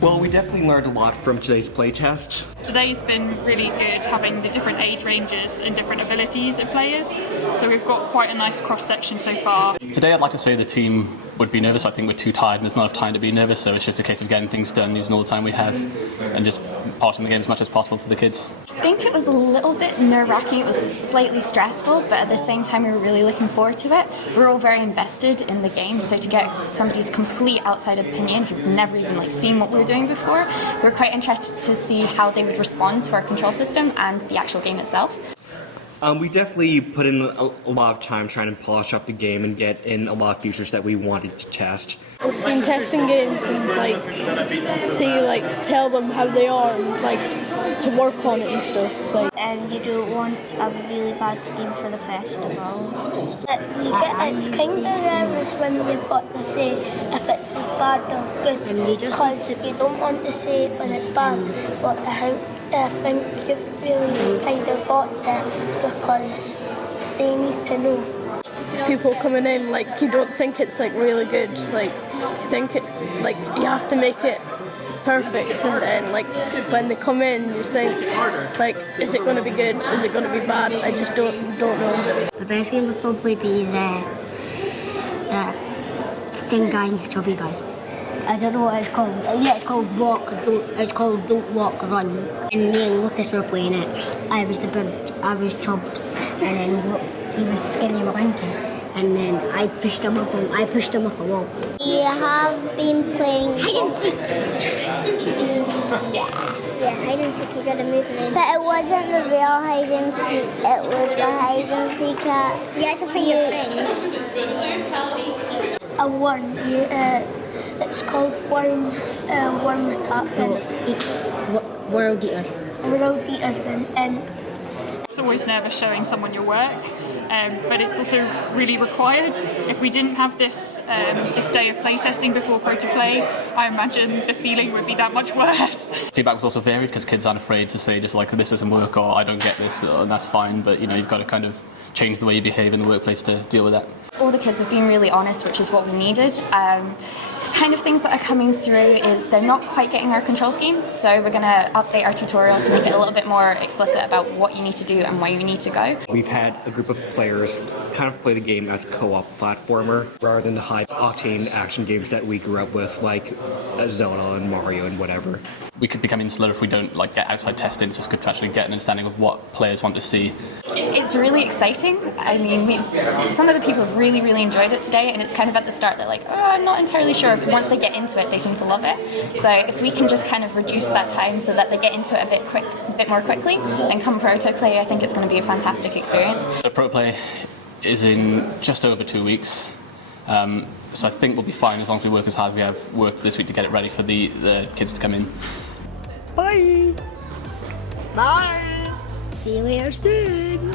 Well, we definitely learned a lot from today's playtest. Today's been really good, having the different age ranges and different abilities of players. So we've got quite a nice cross-section so far. Today I'd like to say the team would be nervous. I think we're too tired and there's not enough time to be nervous, so it's just a case of getting things done, using all the time we have, and just parting the game as much as possible for the kids. I think it was a little bit nerve-wracking. It was slightly stressful, but at the same time we were really looking forward to it. We're all very invested in the game, so to get somebody's complete outside opinion who'd never even seen what we were doing before, we're quite interested to see how they would respond to our control system and the actual game itself. We definitely put in a lot of time trying to polish up the game and get in a lot of features that we wanted to test. In testing games and tell them how they are and to work on it and stuff. And you don't want a really bad game for the festival. It's kind of nervous when you've got to say if it's bad or good, because you don't want to say it when it's bad, but I think you've really kind of got that because they need to know. People coming in, you don't think it's really good, you think it's you have to make it perfect, and then when they come in you think is it going to be good, is it going to be bad? I just don't know. The best game would probably be the thin guy and the chubby guy. I don't know what it's called. Yeah, it's called Don't Walk, Run. And me and Lucas were playing it. I was Chubbs, and then he was Skinny McGuinty. And then I pushed him up a wall. You have been playing hide and seek. Yeah, hide and seek. You gotta move around. But it wasn't the real hide and seek. It was the hide and seek. You had to find your friends. A worm. It's called worm retardant. World Eater. World Eater, and It's always nervous showing someone your work, but it's also really required. If we didn't have this day of playtesting before Pro to Play, I imagine the feeling would be that much worse. Feedback was also varied because kids aren't afraid to say just this doesn't work or I don't get this, and that's fine, but you've got to kind of change the way you behave in the workplace to deal with that. All the kids have been really honest, which is what we needed. Kind of things that are coming through is they're not quite getting our control scheme, so we're going to update our tutorial to make it a little bit more explicit about what you need to do and where you need to go. We've had a group of players kind of play the game as a co-op platformer rather than the high-octane action games that we grew up with, like Zelda and Mario and whatever. We could become insular if we don't get outside testing, so it's good to actually get an understanding of what players want to see. It's really exciting. I mean, some of the people have really, really enjoyed it today, and it's kind of at the start they're like, oh, I'm not entirely sure. But once they get into it, they seem to love it. So if we can just kind of reduce that time so that they get into it a bit more quickly, then come Pro to Play, I think it's going to be a fantastic experience. The Pro Play is in just over 2 weeks. So I think we'll be fine as long as we work as hard as we have worked this week to get it ready for the kids to come in. Bye! Bye! See you here soon!